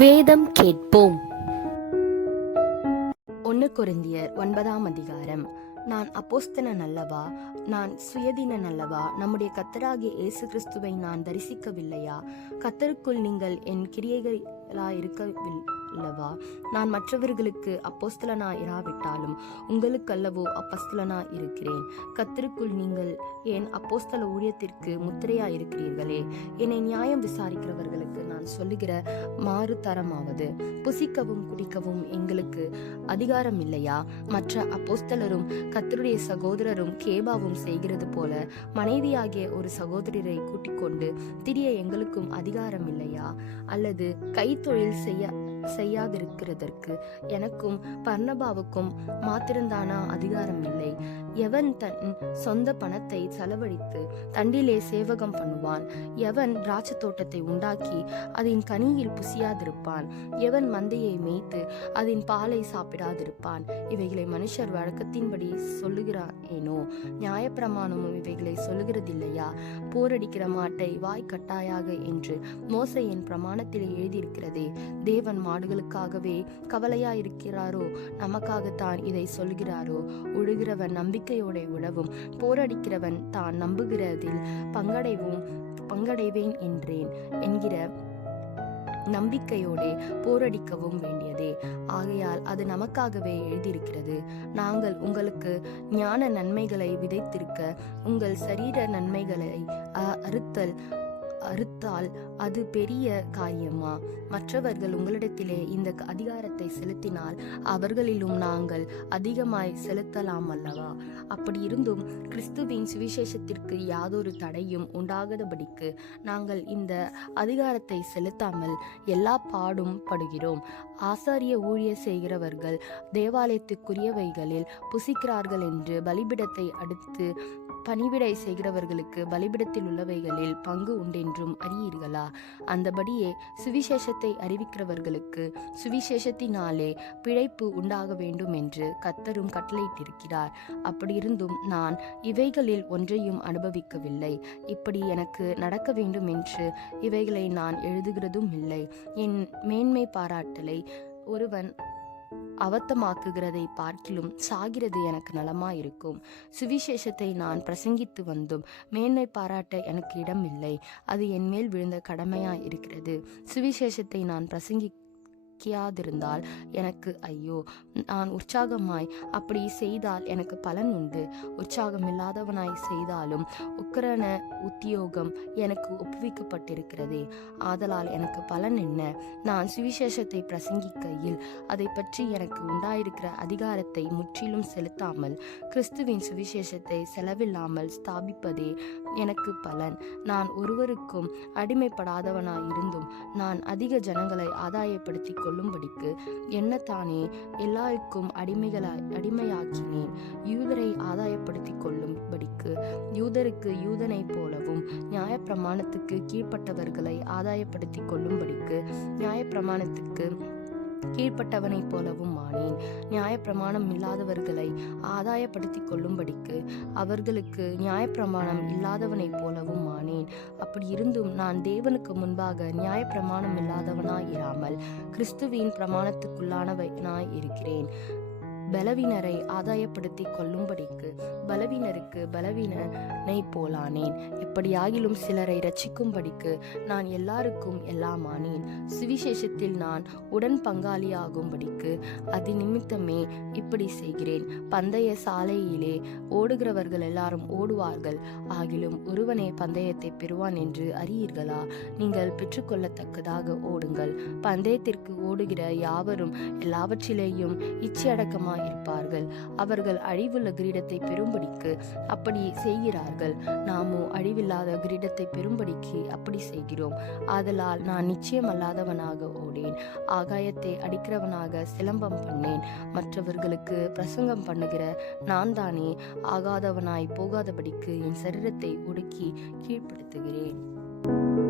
வேதம் கேட்போம். ஒன்று குருந்தியர் ஒன்பதாம் அதிகாரம். நான் அப்போஸ்தலன் அல்லவா? நான் சுயதீனன் அல்லவா? நம்முடைய கத்தராகிய இயேசு கிறிஸ்துவை நான் தரிசிக்கவில்லையா? கத்தருக்குள் நீங்கள் என் கிரியைகளா இருக்கவில்லவா நான் மற்றவர்களுக்கு அப்போஸ்தலனா இராவிட்டாலும் உங்களுக்கல்லவோ அப்போஸ்தலனா இருக்கிறேன் கத்தருக்குள் நீங்கள் என் அப்போஸ்தல ஊழியத்திற்கு முத்திரையா இருக்கிறீர்களே என்னை நியாயம் விசாரிக்கிறவர்களுக்கு நான் சொல்லுகிற மாறுதரமாவது. புசிக்கவும் குடிக்கவும் எங்களுக்கு அதிகாரம் இல்லையா? மற்ற அப்போஸ்தலரும் கத்தருடைய சகோதரரும் கேபாவும் செய்கிறது போல மனைவியாகிய ஒரு சகோதரரை கூட்டிக் கொண்டு திரிய எங்களுக்கும் அதிகாரம் இல்லையா? அல்லது கைத்தொழில் செய்ய செய்யாதிருக்கிறதற்கு எனக்கும் பர்ணபாவுக்கும் மாத்திரந்தானா அதிகாரம் இல்லை எவன் தன் சொந்த பணத்தை செலவழித்து தண்டிலே சேவகம் பண்ணுவான்? எவன் திராட்சை தோட்டத்தை உண்டாக்கி அதன் கனியில் புசியாதிருப்பான்? எவன் மந்தையை மேய்த்து அதன் பாலை சாப்பிடாதிருப்பான்? இவைகளை மனுஷர் வழக்கத்தின்படி சொல்லுகிறான் ஏனோ? நியாயப்பிரமாணமும் இவைகளை சொல்லுகிறதில்லையா? போரடிக்கிற மாட்டை வாய் கட்டாயாக என்று மோசையின் பிரமாணத்தில் எழுதியிருக்கிறதே. தேவன் கவலையா இருக்கிறாரோ நமக்காகத்தான் இதை சொல்கிறாரோ? உழுகிறவன் நம்பிக்கையோட உழவும் போரடிக்கிறவன் தான் நம்புகிறதில் பங்கடைவும் பங்கடைவேன் என்றேன் என்கிற நம்பிக்கையோடே போரடிக்கவும் வேண்டியதே. ஆகையால் அது நமக்காகவே எழுதியிருக்கிறது. நாங்கள் உங்களுக்கு ஞான நன்மைகளை விதைத்திருக்க உங்கள் சரீர நன்மைகளை அறுத்தல் அறுத்தால் அது பெரிய காரியமா? மற்றவர்கள் உங்களிடத்திலே இந்த அதிகாரத்தை செலுத்தினால் அவர்களிலும் நாங்கள் அதிகமாய் செலுத்தலாம் அல்லவா? அப்படி இருந்தும் கிறிஸ்துவின் சுவிசேஷத்திற்கு யாதொரு தடையும் உண்டாகாதபடிக்கு நாங்கள் இந்த அதிகாரத்தை செலுத்தாமல் எல்லா பாடும் படுகிறோம். ஆசாரிய ஊழிய செய்கிறவர்கள் தேவாலயத்துக்குரியவைகளில் புசிக்கிறார்கள் என்று பலிபிடத்தை அடுத்து பணிவிடை செய்கிறவர்களுக்கு பலிபிடத்தில் உள்ளவைகளில் பங்கு என்றும் அறியீர்களா? அந்தபடியே சுவிசேஷத்தை அறிவிக்கிறவர்களுக்கு சுவிசேஷத்தினாலே பிழைப்பு உண்டாக வேண்டும் என்று கத்தரும் கட்டளையிட்டிருக்கிறார். அப்படியிருந்தும் நான் இவைகளில் ஒன்றையும் அனுபவிக்கவில்லை. இப்படி எனக்கு நடக்க வேண்டும் என்று இவைகளை நான் எழுதுகிறதும் இல்லை. என் மேன்மை பாராட்டலை ஒருவன் அவத்தமாக்குகிறதை பார்க்கிலும் சாகிறது எனக்கு நலமா இருக்கும் சுவிசேஷத்தை நான் பிரசங்கித்து வந்தும் மேன்மை பாராட்ட எனக்கு இடம் இல்லை அது என் மேல் விழுந்த கடமையா இருக்கிறது சுவிசேஷத்தை நான் பிரசங்கி பிரசங்கிக்காதிருந்தால் எனக்கு ஐயோ நான் உற்சாகமாய் அப்படி செய்தால் எனக்கு பலன் உண்டு. உற்சாகம் இல்லாதவனாய் செய்தாலும் உக்கரண உத்தியோகம் எனக்கு ஒப்புவிக்கப்பட்டிருக்கிறதே. ஆதலால் எனக்கு பலன் என்ன? நான் சுவிசேஷத்தை பிரசங்கிக்கையில் அதை பற்றி எனக்கு உண்டாயிருக்கிற அதிகாரத்தை முற்றிலும் செலுத்தாமல் கிறிஸ்துவின் சுவிசேஷத்தை செலவில்லாமல் ஸ்தாபிப்பதே எனக்கு பலன். நான் ஒருவருக்கும் அடிமைப்படாதவனாய் இருந்தும் நான் அதிக ஜனங்களை ஆதாயப்படுத்தி கொள்ளும்படிக்கு என்னத்தானே எல்லாருக்கும் அடிமைகளா அடிமையாக்கினேன். யூதரை ஆதாயப்படுத்தி கொள்ளும்படிக்கு யூதருக்கு யூதனைப் போலவும் நியாயப்பிரமாணத்துக்கு கீழ்ப்பட்டவர்களை ஆதாயப்படுத்தி கொள்ளும்படிக்கு நியாயப்பிரமாணத்துக்கு கீழ்ப்பட்டவனைப் போலவும் ஆனேன். நியாயப்பிரமாணம் இல்லாதவர்களை ஆதாயப்படுத்தி கொள்ளும்படிக்கு அவர்களுக்கு நியாயப்பிரமாணம் இல்லாதவனைப் போலவும் ஆனேன். அப்படி இருந்தும் நான் தேவனுக்கு முன்பாக நியாயப்பிரமாணம் இல்லாதவனாய் இராமல் கிறிஸ்துவின் பிரமாணத்துக்குள்ளானவனாய் இருக்கிறேன் பலவீனரை ஆதாயப்படுத்தி கொள்ளும்படிக்கு பலவீனருக்கு பலவீனனை போலானேன். எப்படியாகிலும் சிலரை ரட்சிக்கும்படிக்கு நான் எல்லாருக்கும் எல்லாமானேன் சுவிசேஷத்தில் நான் உடன் பங்காளியாகும்படிக்கு அது நிமித்தமே இப்படி செய்கிறேன். பந்தய சாலையிலே ஓடுகிறவர்கள் எல்லாரும் ஓடுவார்கள். ஆகிலும் ஒருவனே பந்தயத்தை பெறுவான் என்று அறியீர்களா? நீங்கள் பெற்றுக்கொள்ளத்தக்கதாக ஓடுங்கள். பந்தயத்திற்கு ஓடுகிற யாவரும் எல்லாவற்றிலேயும் இச்சையடக்கமாய் இருப்பார்கள் அவர்கள் அழிவுள்ள கிரீடத்தை பெறும்படிக்கு அப்படி செய்கிறார்கள். நாமோ அழிவில்லாத கிரீடத்தை பெறும்படிக்கு அப்படி செய்கிறோம். ஆதலால் நான் நிச்சயமல்லாதவனாக ஓடேன். ஆகாயத்தை அடிக்கிறவனாக சிலம்பம் பண்ணேன். மற்றவர்களுக்கு பிரசங்கம் பண்ணுகிற நான் தானே ஆகாதவனாய் போகாதபடிக்கு என் சரீரத்தை ஒடுக்கி கீழ்ப்படுத்துகிறேன்.